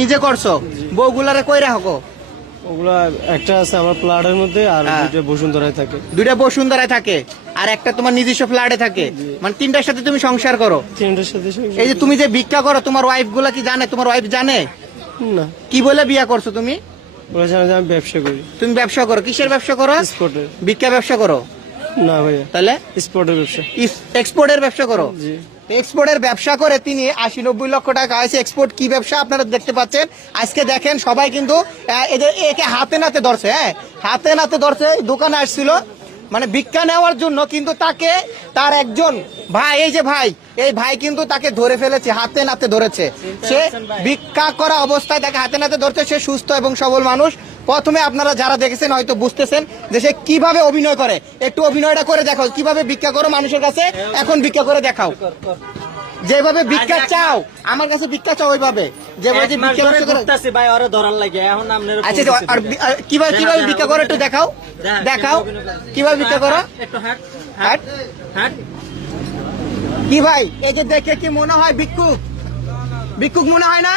নিজে করছো? বউগুলারে কই রাখো? ওগুলা একটা আছে আমার প্লাটের মধ্যে আর দুইটা বসুন্ধরায় থাকে। দুইটা বসুন্ধরায় থাকে আর একটা তোমার নিজস্ব ফ্ল্যাটে থাকে, মানে তিনটার সাথে তুমি সংসার করো। তিনটার সাথে এই যে তুমি যে ভিক্ষা করো, তোমার ওয়াইফ গুলা কি জানে? তোমার ওয়াইফ জানে? না, কি বলে বিয়া করছো তুমি? ওরা জানে যে আমি ব্যবসা করি। তুমি ব্যবসা করো? কিসের ব্যবসা করো? স্পটের। ভিক্ষা ব্যবসা করো? না ভাইয়া, তাহলে স্পটের ব্যবসা। এক্সপোর্টের ব্যবসা করো? জি। এক্সপোর্টের ব্যবসা করে তিনি 80-90 লক্ষ টাকা আছে। এক্সপোর্ট কি ব্যবসা আপনারা দেখতে পাচ্ছেন। আজকে দেখেন সবাই কিন্তু একে হাতে নাতে ধরছে। হ্যাঁ, হাতে নাতে ধরছে। দোকানে আসছিল মানে ভিক্ষা নেওয়ার জন্য, কিন্তু তাকে তার একজন ভাই, এই যে ভাই, এই ভাই কিন্তু তাকে ধরে ফেলেছে, হাতে নাতে ধরেছে। সে ভিক্ষা করা অবস্থায় তাকে হাতে নাতে ধরছে। সে সুস্থ এবং সবল মানুষ। প্রথমে আপনারা যারা দেখেছেন হয়তো বুঝতেছেন যে সে কিভাবে অভিনয় করে। একটু অভিনয়টা করে দেখাও, কিভাবে ভিক্ষা করো মানুষের কাছে। এখন ভিক্ষা করে দেখাও, যেভাবে ভিক্ষা চাও আমার কাছে ভিক্ষা চাও, ওইভাবে যেভাবে যে ভিক্ষা ব্যবসা করে। ভাই ওরে ধরার লাগে এখন আপনার। আচ্ছা, আর কিভাবে কিভাবে ভিক্ষা করো একটু দেখাও, দেখাও কিভাবে ভিক্ষা করো। একটু হাট হাট হাট। কি ভাই, এই যে দেখে কি মনে হয় ভিক্ষুক? ভিক্ষুক মনে হয় না?